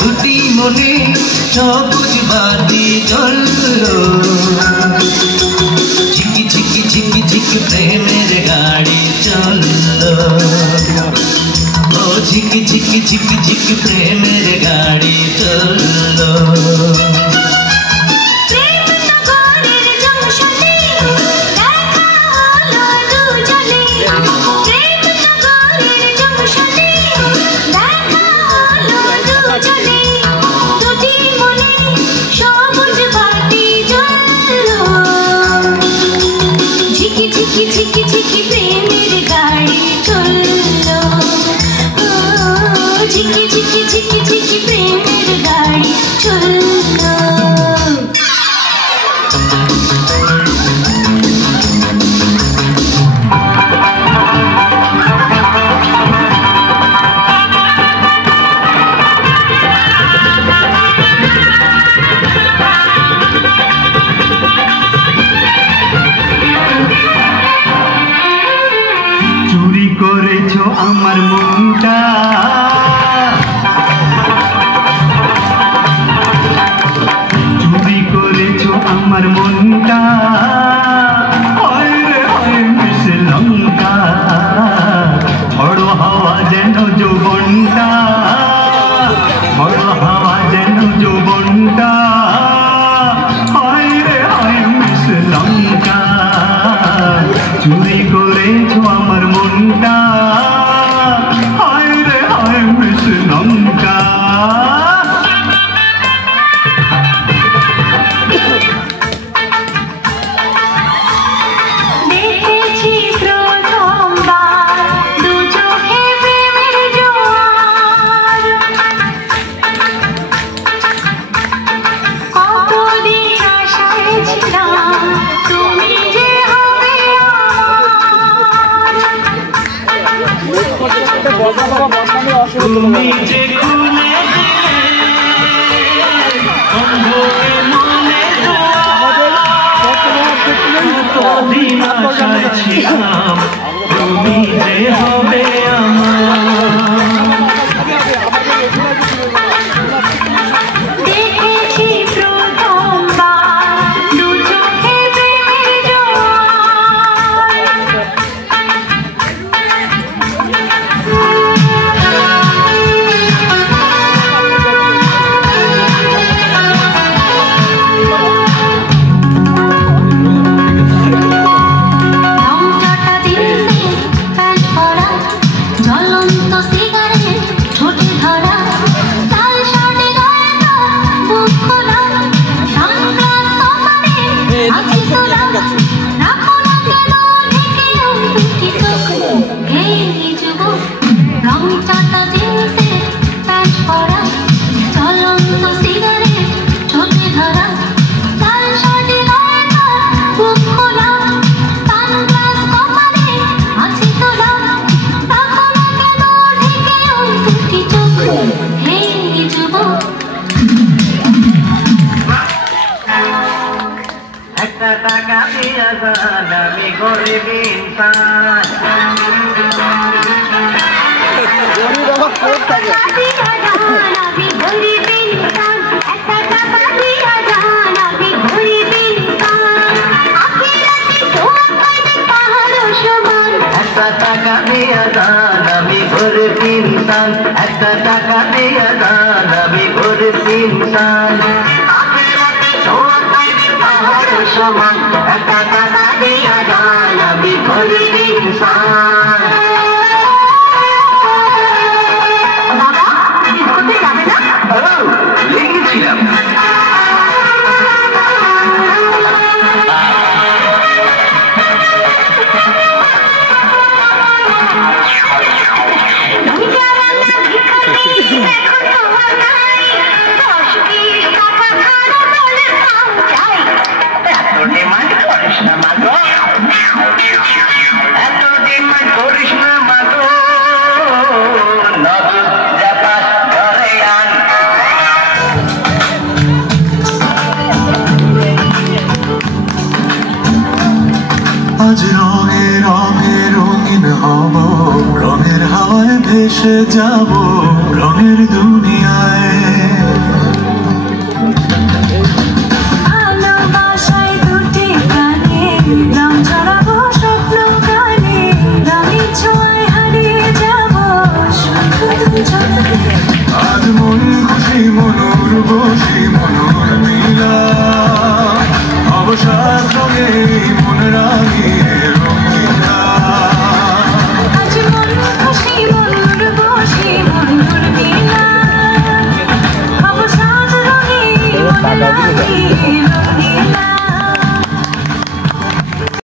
দুটি মনে সবুজ বাতি জ্বললো ঝিকি ঝিকি ঝিকি ঝিকি প্রেমের গাড়ি চললো ও ঝিকি ঝিকি ঝিকি ঝিকি প্রেমের গাড়ি চললো ঝিকি ঝিকি প্রেমের গাড়ি চললো ঝিকি ঝিকি ঝিকি ঝিকি প্রেমের গাড়ি চললো চুরি করেছো আমার মনটা চুরি করেছো আমার মনটা হয় রে হয় মিশে লঙ্কা বড় হাওয়া যেন যৌবনটা বড় হাওয়া যেন যৌবনটা হয় রে হয় মিশে লঙ্কা চুরি করেছো আমার মনটা হায় রে হায় মিশ লঙ্কা দেখেছি প্রথমবার দু চোখে প্রেমের জোয়ার কতদিন আশায় ছিলাম তুমি যে হবে তুমি যে খুলে মনে কতদিন আশায় ছিলাম তুমি যে হবে দেখেছি প্রথমবার দু চোখে প্রেমের জ্বলন্ত সিগারেট ছোটে ধরা লাল শার্টে গায়ে বুক খোলা সানগ্লাস কপালে আছি তোলা রাখো না কেন ঢেকে ওই দুটি চোখ এই যুবক রং চাটা জিন্সে প্যান্ট পরা জ্বলন্ত সিগারেট ছোটে ধরা লাল শার্টে গায়ে বুক খোলা সানগ্লাস কপালে আছি তোলা একটা টাকা দিয়া যান আমি গরিব ইনসান একটা টাকা দিয়া যান আমি গরিব ইনসান একটা টাকা দিয়া যান আমি গরিব ইনসান সমান একটা টাকা দিয়া যান আমি গরিব ইনসান বাবা কোথায় যাবে না লিখেছিলাম তুমি যারা ভিখারি ভেসে যাব রঙের দুনিয়ায়।